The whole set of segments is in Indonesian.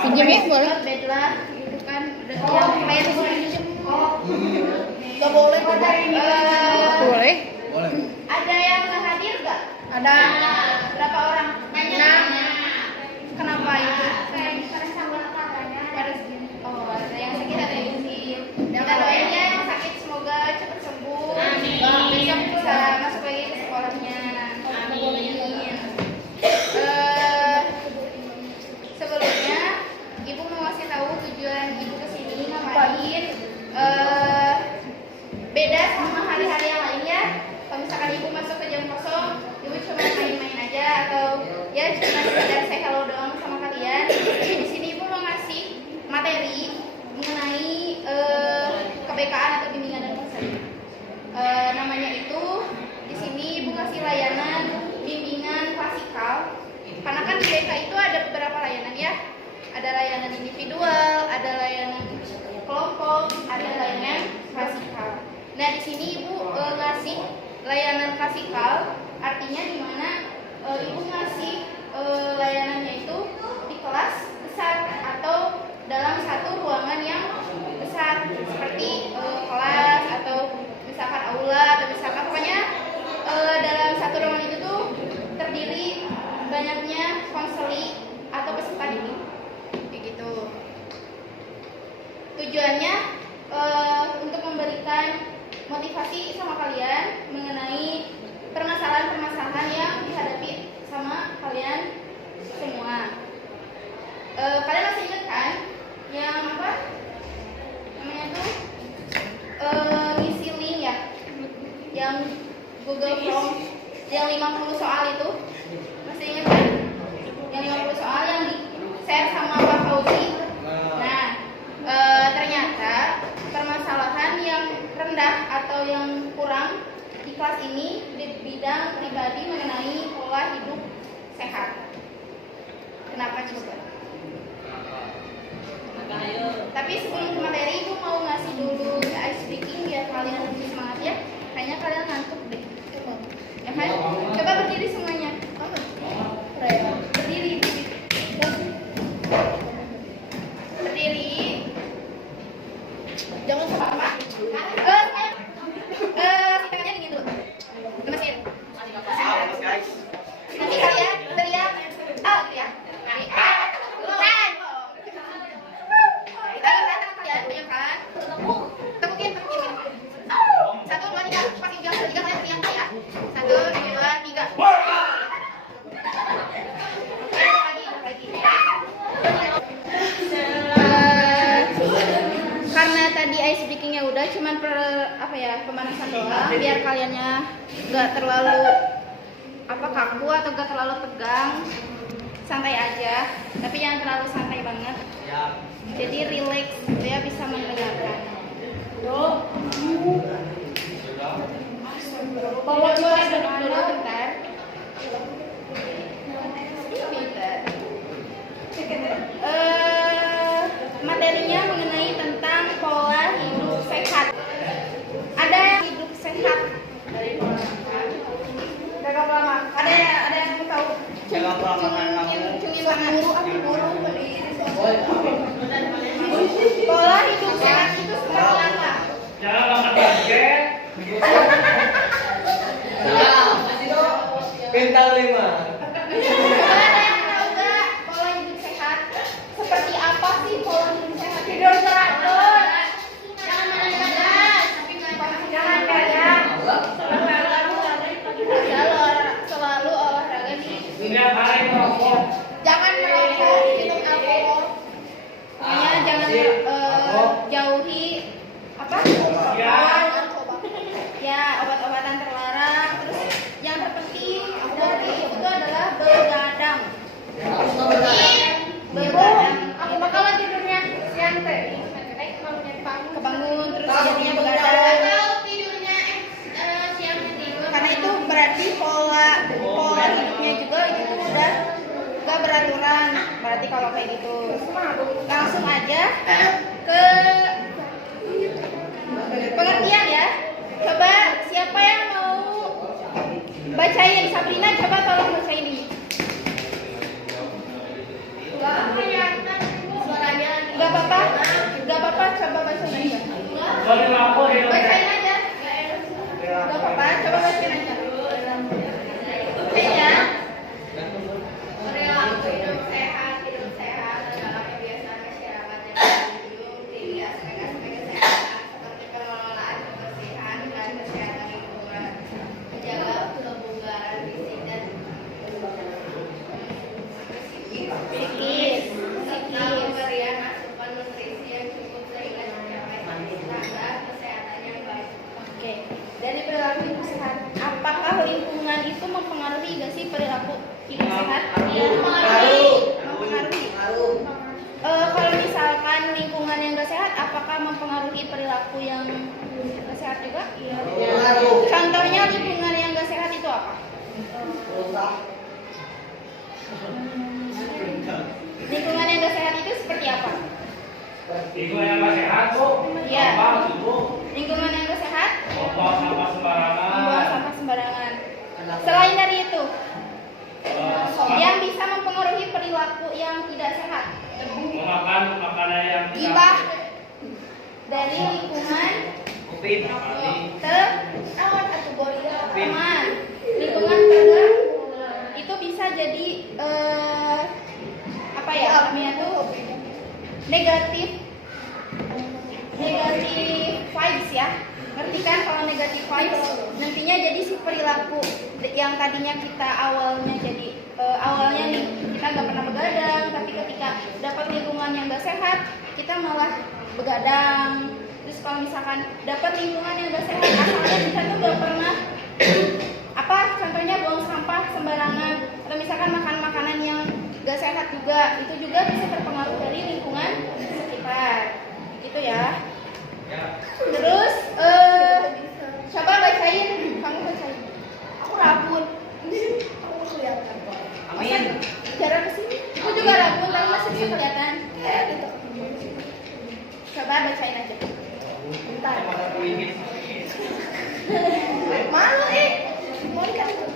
Pinjam ya, boleh? Bedlah, gitu kan. Yang bayar pinjam. Gak boleh kok. Boleh. Ada yang nggak hadir nggak? Ada. Berapa orang? 6. Kenapa itu? Karena sama katanya. Oh, ada yang sakit, ada yang sakit. Kita doain ya yang sakit semoga cepat sembuh. Besok bisa masuk lagi ke sekolahnya. Amin. Sebelumnya ibu mau ngasih tahu tujuan ibu kesini ngapain. Beda sama hari-hari yang lain ya. Kalau misalkan ibu masuk ke jam kosong, ibu cuma main-main aja atau ya cuma sekedar say hello doang sama kalian. Di sini ibu mau ngasih materi mengenai kebekaan atau bimbingan dan konseling. Namanya itu di sini ibu ngasih layanan bimbingan klasikal. Karena kan di BK itu ada beberapa layanan ya. Ada layanan individual, ada layanan kelompok, ada layanan klasikal. Nah di sini ibu ngasih layanan klasikal, artinya di mana ibu ngasih layanannya itu di kelas besar atau dalam satu ruangan yang besar seperti kelas atau misalkan aula atau misalkan pokoknya dalam satu ruangan itu tuh terdiri banyaknya konseli atau peserta didik, kayak gitu. Tujuannya untuk memberikan motivasi sama kalian mengenai permasalahan-permasalahan yang dihadapi sama kalian semua. Kalian masih ingat kan yang apa namanya tuh ngisi link ya, yang Google Form yang 50 soal itu, masih ingat kan? Yang 50 soal yang di share sama Pak Fauzi. Nah ternyata permasalahan yang rendah atau yang kurang di kelas ini di bidang pribadi mengenai pola hidup sehat. Kenapa coba? Tapi sebelum ke materi, ibu mau ngasih dulu ice breaking biar kalian lebih semangat ya. Kayaknya kalian ngantuk deh. Ya kan? Coba berdiri semuanya. Berdiri. Berdiri. Jangan apa-apa. Tangannya dingin dulu. Lemesin. Nanti kalian teriak. Oh, teriak. Banyak kan? Temukin. 1, 2, 3. Pas tiga kalian teriak ya. 1, 2, 3. Karena tadi ice breakingnya udah cuman pemanasan doang biar kaliannya nggak terlalu kaku atau nggak terlalu tegang, santai aja tapi jangan terlalu santai banget, jadi relax ya, bisa mendengarkan. Bawa dulu bentar. Materinya mengenai tentang pola hidup sehat. Ada yang hidup sehat dari pola makan. Jaga pola makan. Ada yang mau tahu? Jaga pola makan kamu. Cungin banget. Pola hidup sehat itu seperti apa? Jangan makan basket. Bintang 5. Coba ada yang tahu nggak pola hidup sehat? Seperti apa sih pola hidup sehat? Tidur teratur. Jangan makan panas. Jangan kayak. Selalu olahraga nih. Setiap hari merokok. Jangan merokok, minum alkohol. Pokoknya jangan jauhi ya obat-obatan terlarang. Terus yang terpenting dari itu adalah begadang. Begadang. Aku bakalan tidurnya santai. Kebangun terus jadinya begadang. Tidurnya siang tidur. Karena itu berarti pola hidupnya juga itu udah gak beraturan. Berarti kalau kayak gitu langsung aja ke pengertian ya. Coba siapa yang mau bacain? Sabrina coba tolong bacain ini. Perilaku hidup Bacain sehat. aja. Gak apa-apa, coba bacain aja. Kayaknya perilaku hidup sehat adalah kebiasaan masyarakat yang menjunjung tinggi aspek-aspek kesehatan seperti pengelolaan kebersihan dan kesehatan lingkungan, menjaga kebugaran fisik dan psikis, serta pemberian asupan nutrisi yang cukup sehingga tercapai standar kesehatan yang baik. Oke, dari perilaku hidup sehat, apakah lingkungan itu mempengaruhi nggak sih perilaku hidup sehat? Iya, mempengaruhi. Kalau misalkan lingkungan yang nggak sehat, apakah mempengaruhi perilaku yang nggak sehat juga? Iya. Contohnya lingkungan yang nggak sehat itu apa? Lingkungan yang nggak sehat itu seperti apa? Lingkungan yang nggak sehat tuh. Iya. Sampah gitu. Lingkungan yang nggak sehat, Membuang sampah sembarangan. membuang sampah sembarangan. Selain dari itu, yang bisa mempengaruhi perilaku yang tidak sehat, Memakan makanan yang gibah dari lingkungan Upin. teman, lingkungan terdekat itu bisa jadi apa ya namanya tuh negatif vibes ya. Ngerti kan kalau negatif vibes nantinya jadi si perilaku yang tadinya kita awalnya jadi awalnya nih kita nggak pernah begadang, tapi ketika dapat lingkungan yang nggak sehat kita malah begadang. Terus kalau misalkan dapat lingkungan yang nggak sehat, asalnya kita tuh nggak pernah apa contohnya buang sampah sembarangan atau misalkan makan makanan yang nggak sehat juga, itu juga bisa terpengaruh dari lingkungan sekitar gitu ya. Terus coba bacain, kamu bacain. Aku rabun. Aku kelihatan. Amin. Jarak ke sini. Aku juga rabun tapi masih bisa kelihatan. Coba bacain aja. Bentar. Malu mau dikasih.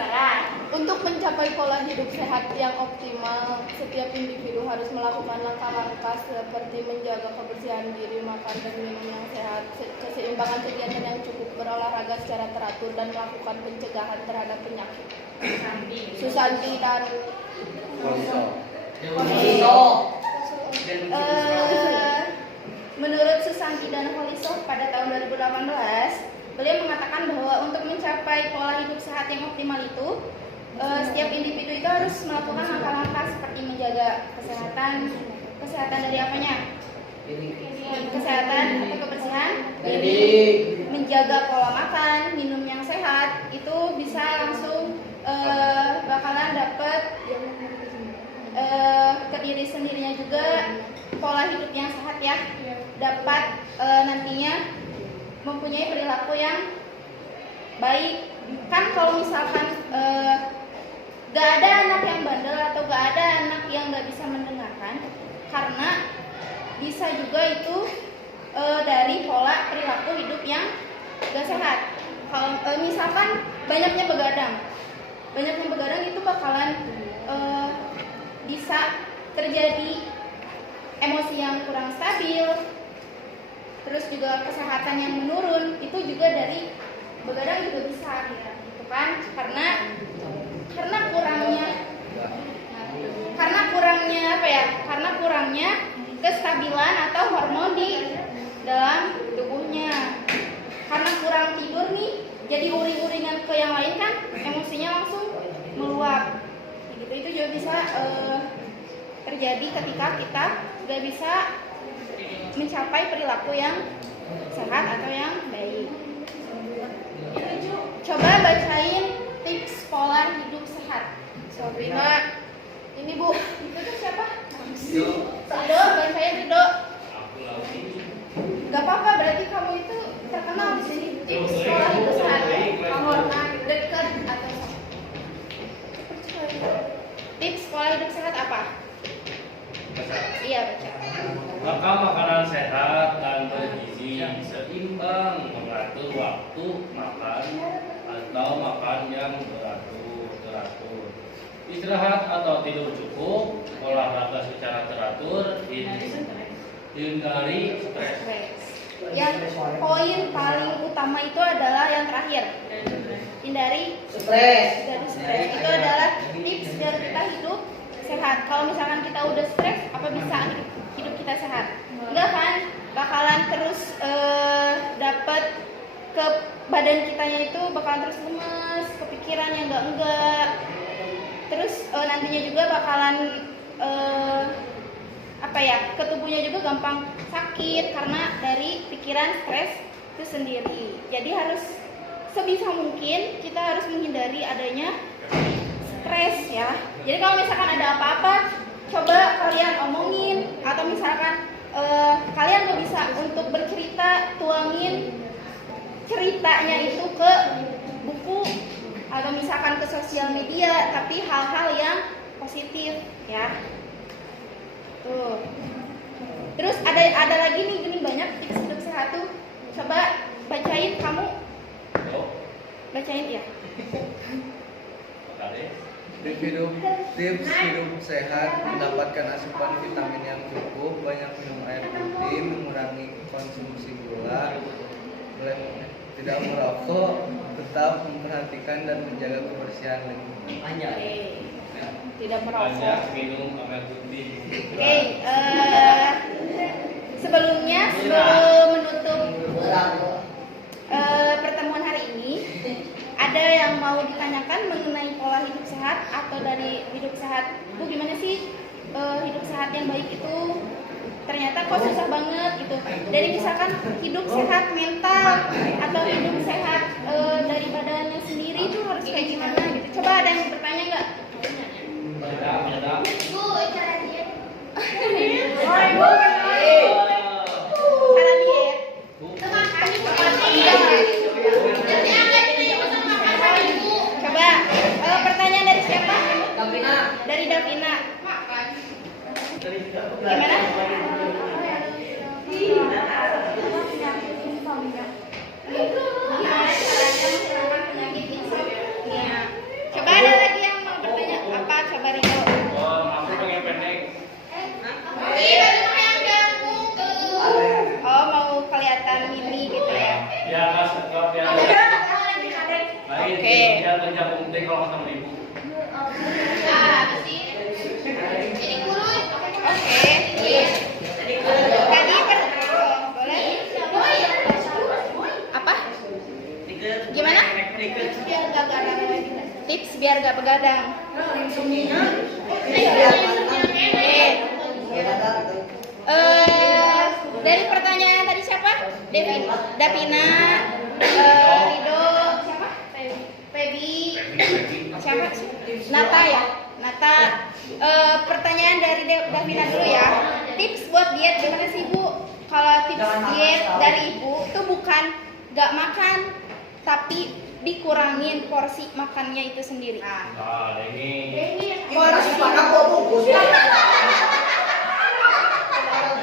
Salah. Untuk mencapai pola hidup sehat yang optimal, setiap individu harus melakukan langkah-langkah seperti menjaga kebersihan diri, makan dan minum yang sehat, keseimbangan kegiatan yang cukup, berolahraga secara teratur, dan melakukan pencegahan terhadap penyakit. Susanti dan Menurut Susanti dan Holiso pada tahun 2018, beliau mengatakan bahwa untuk mencapai pola hidup sehat yang optimal itu, setiap individu itu harus melakukan langkah-langkah seperti menjaga kesehatan dari apanya? Kesehatan atau kebersihan diri, menjaga pola makan, minum yang sehat, itu bisa langsung bakalan dapat ke diri sendirinya juga pola hidup yang sehat ya, dapat nantinya mempunyai perilaku yang baik. Kan kalau misalkan gak ada anak yang bandel atau gak ada anak yang gak bisa mendengarkan, karena bisa juga itu dari pola perilaku hidup yang gak sehat. Kalau misalkan banyaknya begadang itu bakalan bisa terjadi emosi yang kurang stabil, terus juga kesehatan yang menurun, itu juga dari begadang juga bisa gitu kan, karena kurangnya kestabilan atau hormon di dalam tubuhnya. Karena kurang tidur nih, jadi uring-uringan ke yang lain kan, emosinya langsung meluap gitu. Itu juga bisa terjadi ketika kita gak bisa mencapai perilaku yang sehat atau yang baik. Coba bacain tips pola hidup sehat. Sabrina, ini Bu. Itu tuh siapa? Rido, bacain Rido. Gak apa-apa, berarti kamu itu terkenal di sini. Tips pola hidup sehat. Kamu dekat atau tips pola hidup sehat apa? Iya, baca. Makan makanan sehat dan bergizi seimbang, mengatur waktu makan atau makan yang teratur. istirahat atau tidur cukup, olahraga secara teratur, hindari stres. Yang poin paling utama itu adalah yang terakhir, hindari Stres. Itu adalah tips biar kita hidup sehat. Kalau misalkan kita udah stres, apa bisa hidup kita sehat? Enggak kan? Bakalan terus dapat ke badan kitanya itu bakalan terus lemes, kepikiran yang enggak. Terus nantinya juga bakalan ke tubuhnya juga gampang sakit karena dari pikiran stres itu sendiri. Jadi harus sebisa mungkin kita harus menghindari adanya stres ya. Jadi kalau misalkan ada apa-apa, coba kalian omongin, atau misalkan kalian nggak bisa untuk bercerita, tuangin ceritanya itu ke buku atau misalkan ke sosial media, tapi hal-hal yang positif ya. Tuh. Terus ada lagi nih, gini banyak tips hidup sehat tuh. Coba bacain kamu. Bacain ya. Tips hidup sehat: mendapatkan asupan vitamin yang cukup, banyak minum air putih, mengurangi konsumsi gula, tidak merokok, tetap memperhatikan dan menjaga kebersihan lingkungan. Tidak Banyak merokok. minum air putih. Oke, sebelum menutup pertemuan hari ini, ada yang mau ditanyakan mengenai pola hidup sehat atau dari hidup sehat? Bu, gimana sih hidup sehat yang baik itu? Ternyata kok susah banget gitu. Dari misalkan hidup sehat mental atau hidup sehat dari badannya sendiri itu harus kayak gimana gitu. Coba ada yang bertanya nggak? Ada. Bu, cara diet. Cara diet. Coba pertanyaan dari siapa? Dari Davina. Gimana? Coba ada lagi yang mau bertanya apa? Coba Rio. Aku pengen pendek. Oh, mau kelihatan mini gitu ya. Ya, sekap ya. Lain, Oke. dia kerja penting kalau ketemu ibu. Oke. Tadi boleh? Apa? Gimana? Biar gak gadang lagi. Tips biar gak begadang. Dari pertanyaan tadi siapa? Davina, Rido, siapa? Feby, siapa sih? Nata ya? Nata. Pertanyaan dari Davina dulu ya. Tips buat diet gimana sih Bu? Kalau tips diet dari Ibu itu bukan gak makan, tapi dikurangin porsi makannya itu sendiri. Nah, ini Porsi makan kok bungkus.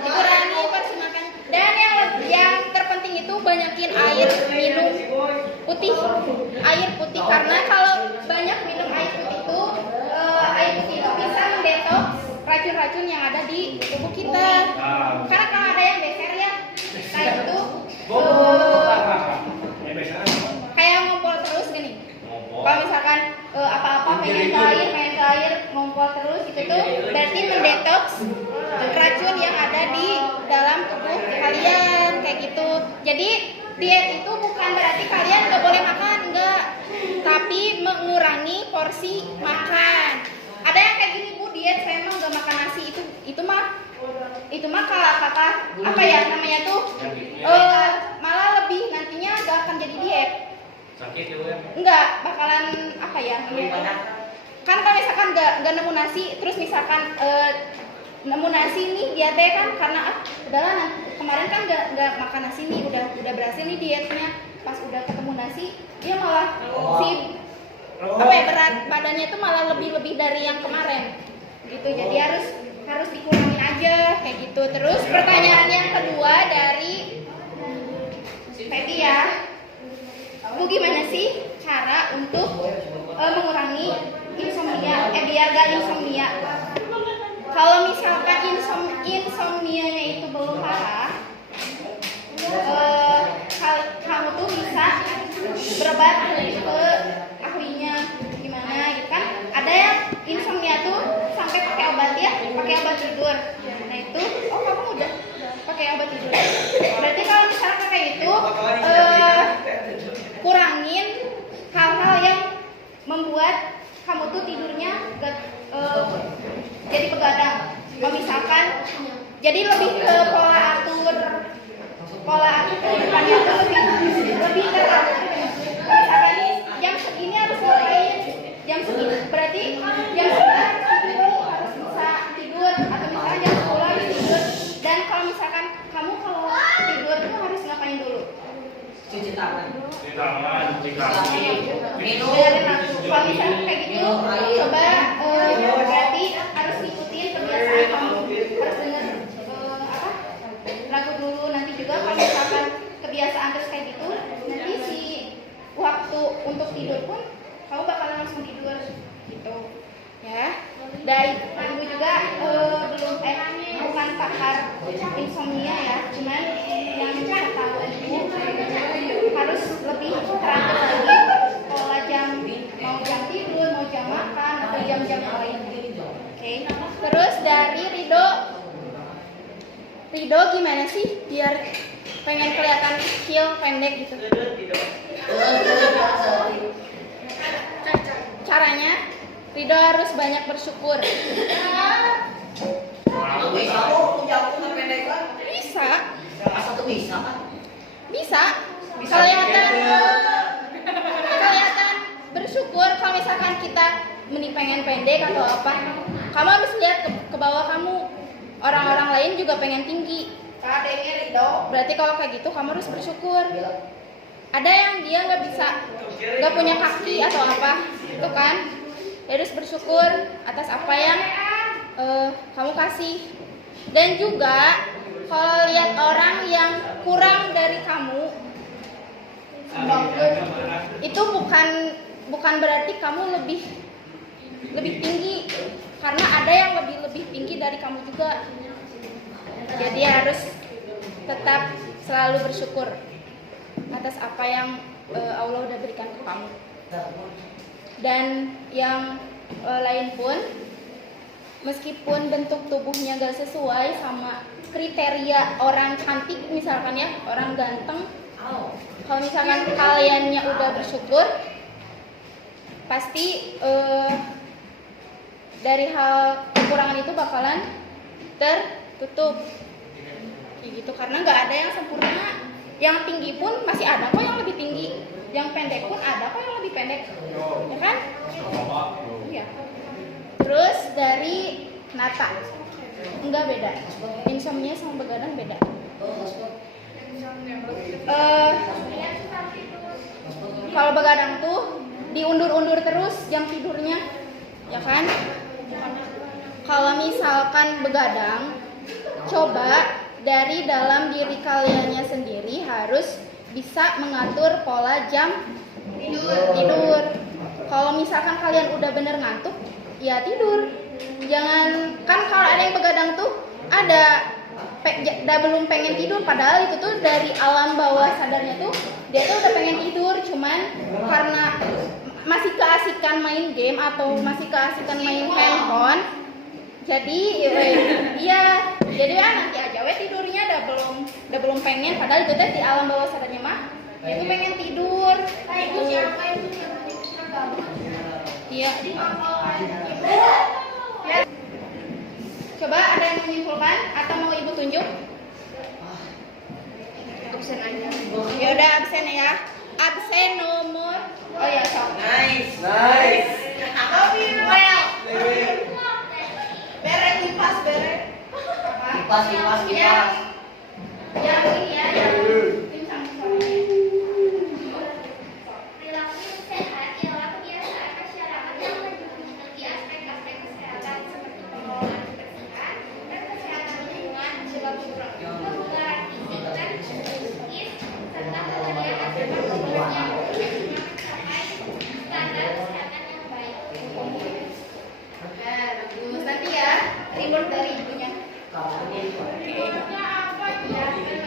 Dikurangi porsi makan. Dan yang terpenting itu banyakin air minum putih. Air putih karena kalau banyak minum air putih itu bisa mendetoks racun-racun yang ada di tubuh kita. Karena kalau ada yang beser ya, kayak itu kayak ngompol terus gini. Kalau misalkan apa-apa pengen ke air, ngompol terus itu tuh berarti mendetoks racun yang ada di dalam tubuh kalian kayak gitu. Jadi diet itu bukan berarti kalian nggak boleh makan, enggak, tapi mengurangi porsi makan. Ada yang kayak gini Bu, diet saya emang nggak makan nasi, itu mah kata apa ya namanya tuh malah lebih nantinya nggak akan jadi diet. sakit ya, Bu ya? Enggak, bakalan apa ya namanya? Kan kalau misalkan nggak nemu nasi, terus misalkan nemu nasi nih dietnya kan karena udahlah kemarin kan nggak makan nasi nih, udah berhasil nih dietnya. Pas udah ketemu nasi, dia malah berat badannya itu malah lebih dari yang kemarin gitu. Jadi harus dikurangin aja kayak gitu. Terus pertanyaan yang kedua dari Feby ya, Bu, gimana sih cara untuk mengurangi insomnia biar gak insomnia. Kalau misalkan insomnianya itu belum parah, kamu tuh bisa berobat ke ahlinya gimana gitu kan. Ada yang insomnia tuh sampai pakai obat ya, pakai obat tidur. Nah itu, oh kamu udah pakai obat tidur. Berarti kalau misalkan kayak itu, kurangin hal-hal yang membuat kamu tuh tidurnya jadi begadang. Kalau misalkan jadi lebih ke pola kehidupannya tuh lebih teratur. Misalkan jam segini harus ngapain, jam segini berarti jam 9 harus bisa tidur, atau misalkan jam 10 harus tidur. Dan kalau misalkan kamu kalau tidur tuh harus ngapain dulu? Cuci tangan. Cuci tangan, cuci kaki. Minum. Kalau misalkan kayak gitu, coba berarti harus ikutin kebiasaan kamu. Harus dengar lagu dulu. Nanti juga kalau misalkan kebiasaan terus kayak gitu, nanti si waktu untuk tidur pun kamu bakalan langsung tidur gitu ya. Dan ibu juga bukan pakar insomnia ya, cuman yang saya tahu itu harus lebih teratur lagi pola mau jam tidur, mau jam makan, atau jam-jam yang lain. Oke. Terus dari Rido gimana sih biar pengen kelihatan kecil, pendek gitu? Caranya Rido harus banyak bersyukur. Bisa kok punya aku pendek kan? Bisa. Masa tuh bisa kan? Bisa. Kelihatan bersyukur kalau misalkan kita pengen pendek atau apa. Kamu harus lihat ke bawah kamu. Orang-orang lain juga pengen tinggi. Berarti kalau kayak gitu kamu harus bersyukur. Ada yang dia nggak punya kaki atau apa, itu kan? Dia harus bersyukur atas apa yang kamu kasih. Dan juga kalau lihat orang yang kurang dari kamu, itu bukan berarti kamu lebih tinggi, karena ada yang lebih tinggi dari kamu juga. Jadi harus tetap selalu bersyukur atas apa yang Allah udah berikan ke kamu. Dan yang lain pun, meskipun bentuk tubuhnya gak sesuai sama kriteria orang cantik misalkan ya, orang ganteng, kalau misalkan kaliannya udah bersyukur, pasti dari hal kekurangan itu bakalan tertutup kayak gitu. Karena nggak ada yang sempurna. Yang tinggi pun masih ada kok yang lebih tinggi, yang pendek pun ada kok yang lebih pendek, ya kan? Iya. Terus dari Nata, enggak beda. Insomnia sama begadang beda. Kalau begadang tuh diundur-undur terus jam tidurnya, ya kan? Kalau misalkan begadang, coba dari dalam diri kaliannya sendiri harus bisa mengatur pola jam tidur. Kalau misalkan kalian udah bener ngantuk, ya tidur. Jangan, kan kalau ada yang begadang tuh belum pengen tidur, padahal itu tuh dari alam bawah sadarnya tuh dia tuh udah pengen tidur, cuman karena masih keasikan main game atau masih keasikan main handphone, jadi jadi nanti aja tidurnya udah belum pengen, padahal itu teh di alam bawah sadarnya mah itu pengen tidur. Iya. Coba ada yang menyimpulkan atau mau ibu tunjuk? Absen aja. Ya udah absen ya. Absen nomor. Oh ya, sok. Nice. Bere kipas bere. Kipas. Yang ini ya, yang tim sama-samanya. Perilaku yang sehat ialah kebiasaan masyarakat yang menjunjung aspek-aspek kesehatan seperti pengelolaan kebersihan dan kesehatan lingkungan, kebugaran fisik dan psikis, serta pemberian asupan yang mencapai standar kesehatan yang baik. Nah, bagus. Nanti ya, reward dari ibunya. Kamu ini. Oke. Ya.